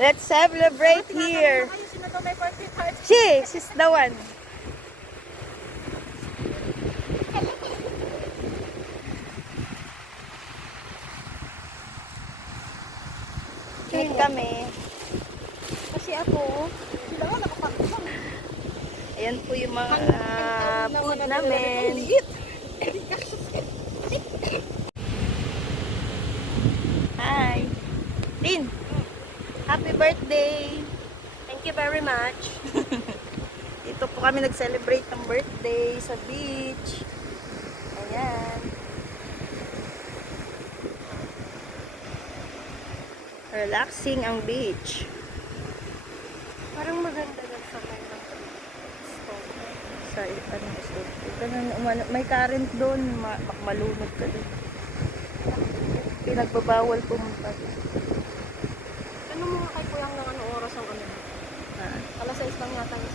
Let's celebrate here. She's the one. Meet kami. Kasi ako, sila nga nakapagpang. Ayan po yung mga food namin. Hi. Lin, happy birthday. Thank you very much. Dito po kami nag-celebrate ng birthday sa beach. Ayan. Relaxing ang beach. Parang maganda lang sa may stove. Sa anong stove? May current doon. Malunod ka doon. Pinagbabawal pumunta. Ano mga kay Kuyang ng ano oras ang ano? Alas 6 lang yata yun.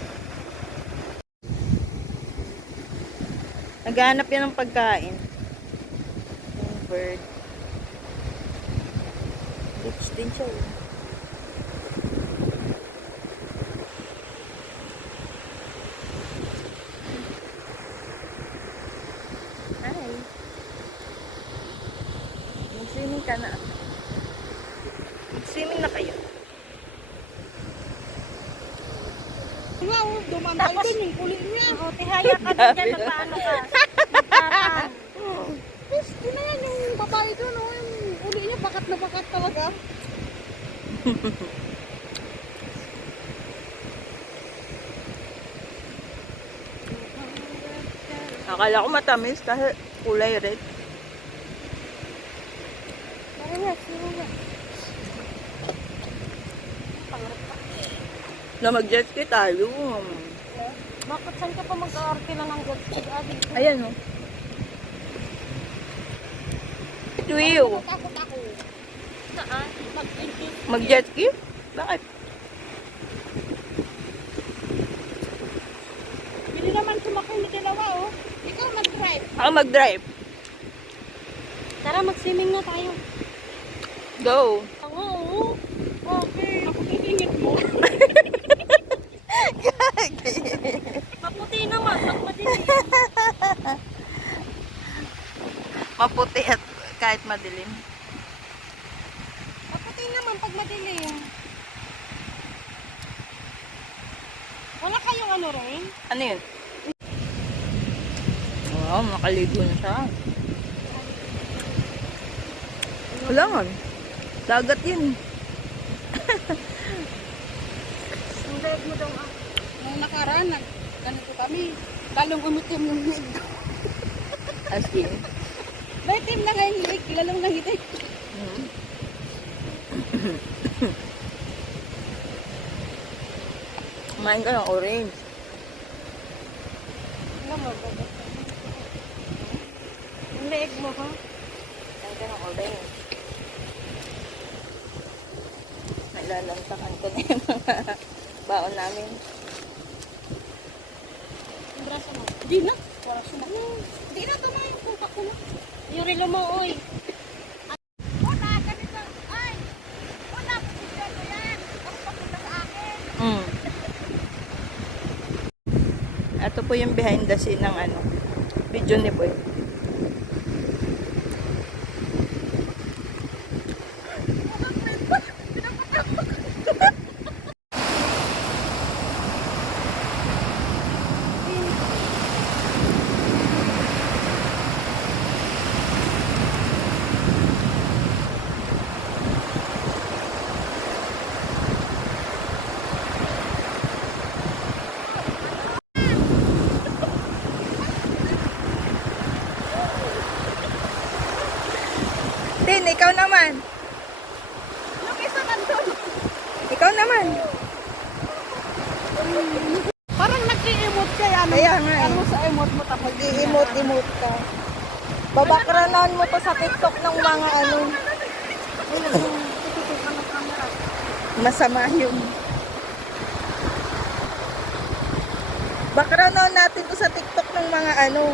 Naghahanap yan ng pagkain. Yung bird. Beach din siya eh. Hi. Mag-swimming ka na. Mag-swimming na kayo. Nga, dumantay din yung kulit niya. Oo, tihaya ka din dyan, nagpaano ka. Nagtatang. Tapos, na yan yung babae doon, yung uli niya, bakat na bakat talaga. Akala ko matamis kasi kulay red. Tara nga, sino nga. Na mag-jet ski tayo. Bakit saan ka pa mag-aarte na ng jet ski? Ayan o. Tuyo. Takot ako. Saan? Mag-intis. Mag-jet ski? Bakit? Bili naman sumakay ni dalawa, oh. Ikaw mag-drive. Ako mag-drive. Tara, mag-swimming na tayo. Go. Ako, oo. Okay. Ako titingin mo. Maputi naman, pag madilim. Maputi at kahit madilim. Maputi naman pag madilim. Wala kayong ano rin? Ano yun? Wow, makaligo na siya. Wala nga. Dagat yun. Ang dayag mo daw ah. Nung nakaraan, ganito kami. Lalong umitim yung hig. As in. May itim na nga yung hig, lalong nangitim. Kumain ka ng orange. Ano mo, bagat? Ang leeg mo, ha? Kumain ka ng orange. Naglalantakan ko na yung mga baon namin. Yung braso mo. Di na. Wala siya na. Di na, ito na yung puka ko na. Yung relo mo, oy. Wala, ganito. Ay, wala po siya ko yan. Ako papunta sa akin. Ito po yung behind the scene ng ano, video ni Boy. Tin, ikaw naman. Yung isa nandun. Ikaw naman. Parang nag-i-emote ka yan. Kaya nga eh. Ano sa emote mo tapos Mag-i-emote-emote ka. Babakranan mo to sa TikTok ng mga ano. Masama yun. Bakranan natin to sa TikTok ng mga ano.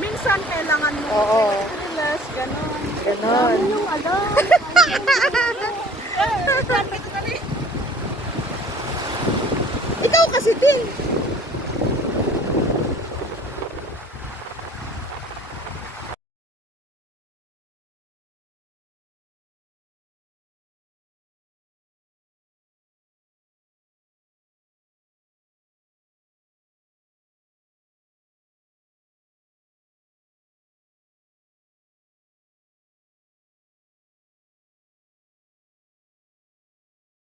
Minsan kailangan mo Oo. relax, gano'n. Ganon. Yung alam. Ikaw kasi din.